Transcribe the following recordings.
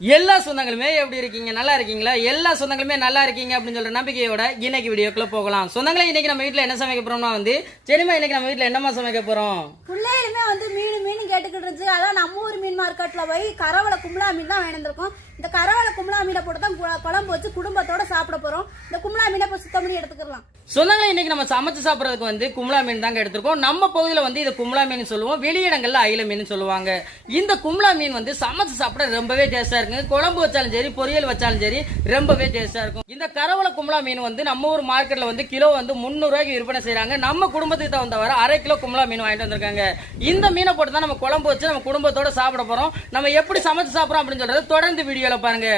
எல்லா சொந்தங்களுமே எப்படி இருக்கீங்க? நல்லா இருக்கீங்களா? எல்லா சொந்தங்களுமே நல்லா இருக்கீங்க அப்படின்னு சொல்ற நம்பிக்கையோட இன்னைக்கு வீடியோக்குள்ள போகலாம். சொந்தங்களே இன்னைக்கு நம்ம வீட்டுல என்ன சமைக்க போறோம்னா வந்து சரிமா இன்னைக்கு நம்ம வீட்டுல என்னம்மா சமைக்க போறோம்? பிள்ளைகளுமே வந்து மீன் மீன் கேட்டுக்கிட்டு இருந்துச்சு. அதான் நம்ம ஊர் மீன் மார்க்கெட்ல போய் கரவலை கும்பலா மீன் தான் வேணிருக்கோம் இந்த கரவலை கும்பலா மீனை போட்டு தான் குழம்பு வச்சு குடும்பத்தோட சாப்பிட போகிறோம் இந்த கும்பலா மீனை இப்போ சுத்தம் பண்ணி எடுத்துக்கலாம். சொந்தங்களே இன்னைக்கு நம்ம சமைச்சு சாப்பிட்றதுக்கு வந்து கும்பலா மீன் தாங்க எடுத்திருக்கோம். நம்ம பகுதியில் வந்து இது கும்பலா மீன் சொல்லுவோம். வெளியிடங்கள்ல அயில மீன் சொல்லுவாங்க. இந்த கும்பலா மீன் வந்து சமைச்சு சாப்பிட ரொம்பவே டேஸ்டா இருக்குங்க. குழம்பு வச்சாலும் சரி பொரியல் வச்சாலும் சரி ரொம்பவே டேஸ்டா இருக்கும். இந்த கரவலை கும்பலா மீன் வந்து நம்ம ஊர் மார்க்கெட்ல வந்து கிலோ வந்து முந்நூறு ரூபாய்க்கு விற்பனை செய்றாங்க. நம்ம குடும்பத்துக்கு தகுந்தவரை அரை கிலோ கும்பலா மீன் வாங்கிட்டு வந்திருக்காங்க. இந்த மீனை போட்டு தான் நம்ம குழம்பு வச்சு நம்ம குடும்பத்தோட சாப்பிட போறோம். நம்ம எப்படி சமைச்சு சாப்பிடுறோம் அப்படின்னு சொல்றது தொடர்ந்து வீடியோல பாருங்க.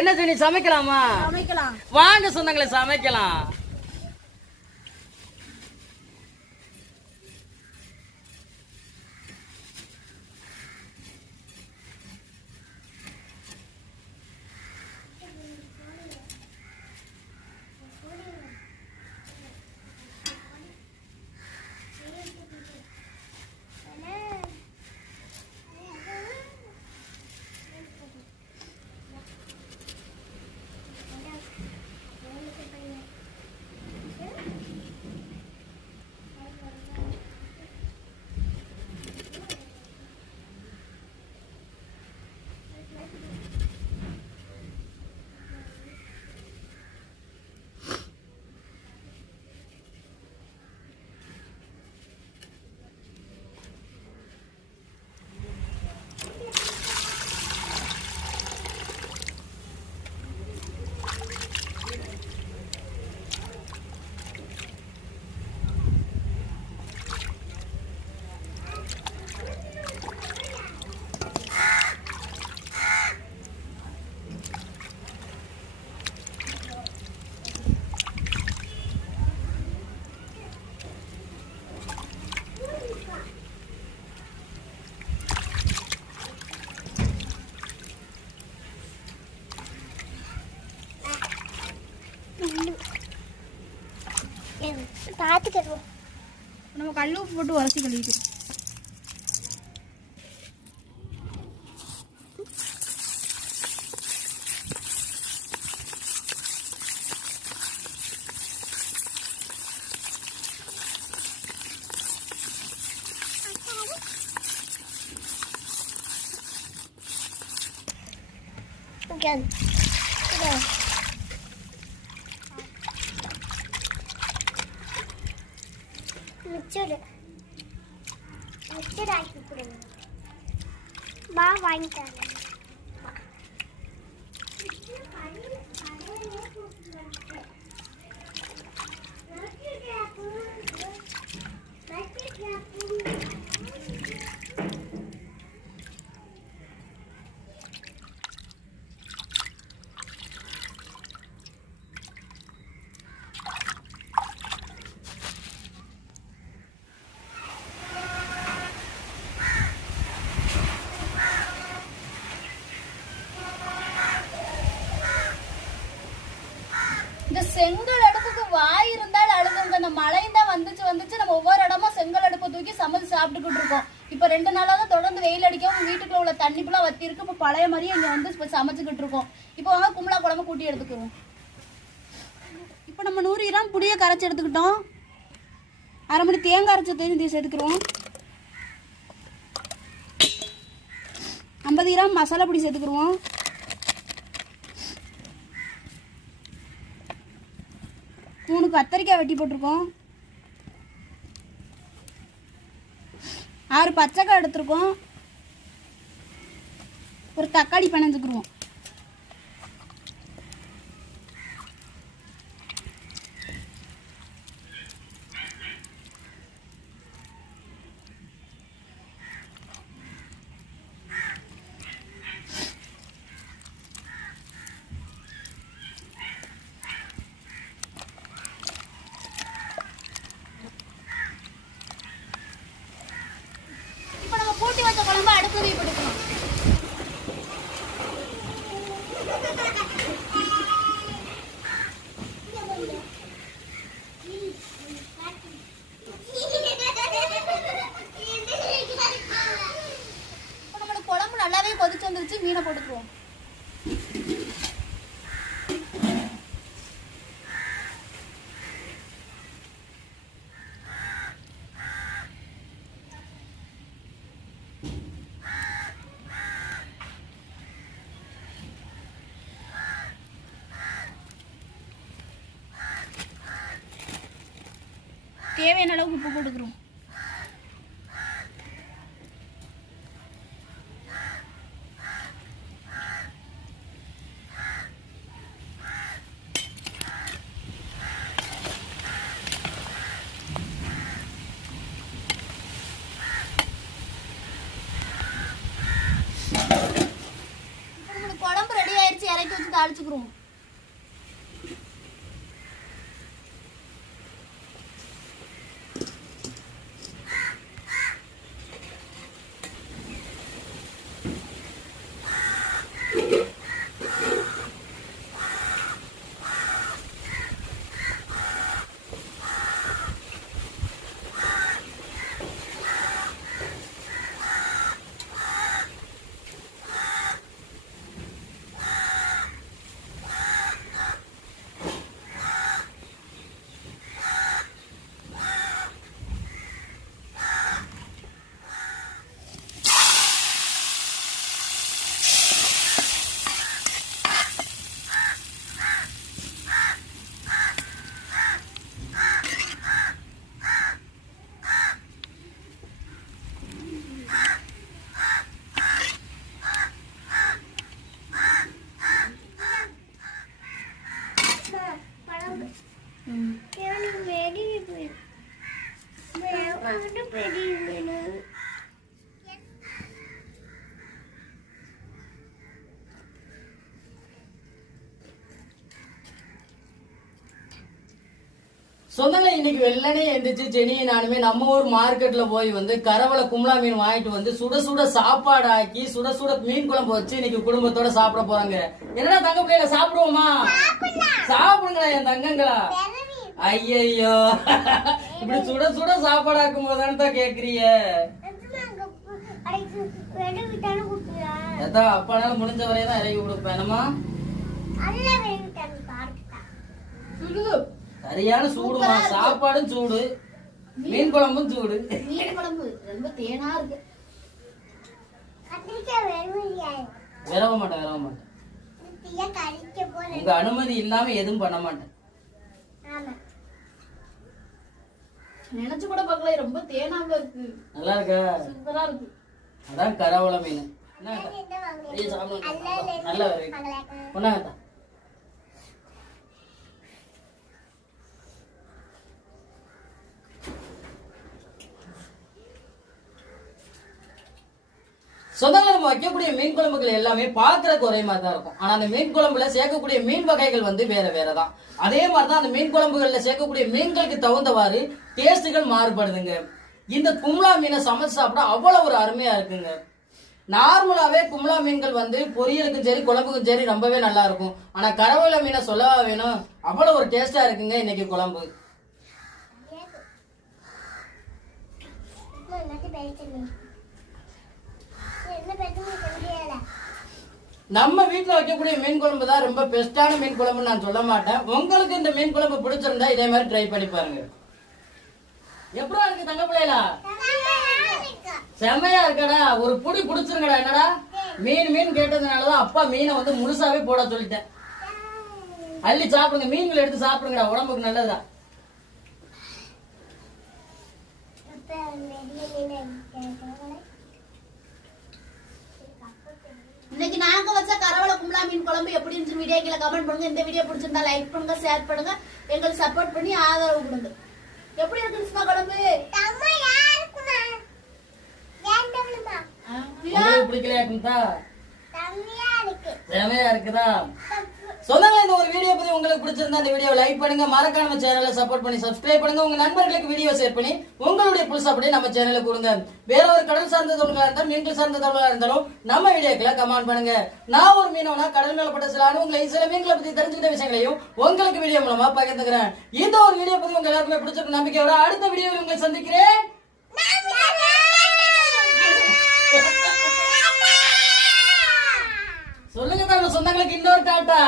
என்ன சொல்லி சமைக்கலாமா? சமைக்கலாம். வாங்க சொந்தங்களை சமைக்கலாம். பார்த்துக்கிறோம் நம்ம கல் உப்பு போட்டு உரசி கழுவிக்கிறோம் இங்கே இங்கே மிச்சர் மிச்சர் ஆக்கி கொடுங்க வா வாங்கி தரேன் இந்த செங்கல் அடுப்புக்கு வாய் இருந்தால் அழுகுங்க இந்த மழையும் தான் வந்துச்சு வந்துச்சு. நம்ம ஒவ்வொரு இடமா செங்கல் அடுப்பை தூக்கி சமைச்சு சாப்பிட்டுக்கிட்டு இருக்கோம். இப்போ ரெண்டு நாளாக தான் தொடர்ந்து வெயில் அடிக்கவும் வீட்டுக்குள்ள உள்ள தண்ணி ஃபுல்லாக வத்தி இருக்கு. இப்போ பழைய மாதிரியே இங்கே வந்து இப்போ சமைச்சுக்கிட்டு இருக்கோம். இப்போ வாங்க கும்பலா குழம்பு கூட்டி எடுத்துக்குவோம். இப்போ நம்ம நூறு கிராம் புளியை கரைச்சி எடுத்துக்கிட்டோம். அரை மணி தேங்காய் அரைச்சதையும் இதை சேர்த்துக்கிறோம் ஐம்பது கிராம் மசாலா பொடி சேர்த்துக்கிருவோம். மூணு கத்தரிக்காய் வெட்டி போட்டிருக்கோம். ஆறு பச்சைக்காய் எடுத்திருக்கோம். ஒரு தக்காளி பிணைஞ்சுக்குருவோம் இப்போ நம்ம கூட்டி வச்ச குழம்பு அடுப்பு போட்டுக்கணும் தேவையான அளவுக்கு உப்பு போட்டுக்கிறோம். உங்களுக்கு குழம்பு ரெடி ஆயிடுச்சு இறக்கி வச்சு தாளிச்சுக்கிறோம் குழம்பு எனக்கு பெரிய மீன் வந்துட்டு பெரிய மீன் சொந்தங்களை இன்னைக்கு வெள்ளனே எந்திரிச்சு செனியை நானுமே நம்ம ஊர் மார்க்கெட்ல போய் வந்து கரவலை கும்பலா மீன் வாங்கிட்டு வந்து சுட சுட சாப்பாடு ஆக்கி சுட சுட மீன் குழம்பு வச்சு இன்னைக்கு குடும்பத்தோட சாப்பிட போறாங்க. என்னடா தங்க பிள்ளைல சாப்பிடுவோமா? சாப்பிடுங்களா என் தங்கங்களா? ஐயையோ. இப்படி சுட சுட சாப்பாடு ஆக்கும் போதுதானே தான் கேக்குறீங்க? அதான் அப்பானால முடிஞ்ச வரையும் தான் இறக்கி கொடுப்பேன். என்னம்மா? சரியான சூடுமா சாப்பாடும் சூடு. மீன் குழம்பும் சூடு. மீன் குழம்பு ரொம்ப தேனா இருக்கு. விரவ மாட்டேன் விரவ மாட்டேன். உங்க அனுமதி இல்லாம எதுவும் பண்ண மாட்டேன். ஆமா. நினைச்சு கூட பார்க்கல ரொம்ப தேனாக இருக்கு. நல்லா இருக்கா? சூப்பரா இருக்கு. அதான் கரவள மீன். என்ன. நல்லா இருக்கு. கொண்டாங்கத்தா சொந்தங்களை நம்ம வைக்கக்கூடிய மீன் குழம்புகள் எல்லாமே பார்க்கறதுக்கு ஒரே மாதிரி தான் இருக்கும். ஆனா அந்த மீன் குழம்புல சேர்க்கக்கூடிய மீன் வகைகள் வந்து வேற வேற தான் அதே மாதிரி தான் அந்த மீன் குழம்புகள்ல சேர்க்கக்கூடிய மீன்களுக்கு தகுந்தவாறு டேஸ்ட்டுகள் மாறுபடுதுங்க. இந்த கும்ளா மீனை சமைச்சு சாப்பிட அவ்வளவு ஒரு அருமையா இருக்குங்க. நார்மலாவே கும்ளா மீன்கள் வந்து பொரியலுக்கும் சரி குழம்புக்கும் சரி ரொம்பவே நல்லா இருக்கும். ஆனா கரவலை மீனை சொல்லவா வேணும்? அவ்வளவு ஒரு டேஸ்டா இருக்குங்க இன்னைக்கு குழம்பு. Thank you. நம்ம வீட்ல வைக்கக்கூடிய மீன் குழம்பு தான் ரொம்ப பெஸ்டான மீன் குழம்புன்னு நான் சொல்ல மாட்டேன். உங்களுக்கு இந்த மீன் குழம்பு பிடிச்சிருந்தா இதே மாதிரி ட்ரை பண்ணி பாருங்க. எப்படா இருக்கு தங்க பிள்ளைகளா? செமையா இருக்கடா. ஒரு புடி பிடிச்சிருங்கடா. என்னடா? மீன் மீன் கேட்டதுனாலதான் அப்பா மீனை வந்து முழுசாவே போட சொல்லிட்டேன். அள்ளி சாப்பிடுங்க. மீன்கள் எடுத்து சாப்பிடுங்கடா. உடம்புக்கு நல்லதா? அப்ப வெளிய மீன் இன்னைக்கு நாங்க வச்ச கும்பலா மீன் குழம்பு எப்படி இருந்துச்சு வீடியோ கீழே கமெண்ட் பண்ணுங்க. இந்த வீடியோ பிடிச்சிருந்தா லைக் பண்ணுங்க ஷேர் பண்ணுங்க. எங்களுக்கு சப்போர்ட் பண்ணி ஆதரவு கொடுங்க. எப்படி இருக்கு சும்மா குழம்பு? செம்மையா இருக்குமா ஏன் தெரியுமா உங்களுக்கு பிடிக்கலையாக்குதா செம்மையா இருக்கு. செமையா இருக்குதா? சொல்லுங்க இந்த ஒரு வீடியோ பத்தி உங்களுக்கு பிடிச்சிருந்தா இந்த வீடியோ லைக் பண்ணுங்க. மறக்காம சேனலை சப்போர்ட் பண்ணி சப்ஸ்கிரைப் பண்ணுங்க. உங்க நண்பர்களுக்கு வீடியோ ஷேர் பண்ணி உங்களுடைய புதுசு அப்படியே நம்ம சேனலை கொடுங்க. வேற ஒரு கடல் சார்ந்த தொழிலாக இருந்தாலும் மீன்கள் சார்ந்த தொழிலா இருந்தாலும் நம்ம வீடியோக்களை கமெண்ட் பண்ணுங்க. நான் ஒரு மீனவனா கடல் மேலப்பட்ட சில அனுபவங்களை சில மீன்களை பத்தி தெரிஞ்சுக்கிட்ட விஷயங்களையும் உங்களுக்கு வீடியோ மூலமா பகிர்ந்துக்கிறேன். இந்த ஒரு வீடியோ பத்தி உங்க எல்லாருக்குமே பிடிச்சிருக்கு நம்பிக்கையோட அடுத்த வீடியோவில் உங்களை சந்திக்கிறேன். சொல்லுங்க தான் சொந்தங்களுக்கு இன்னொரு டாட்டா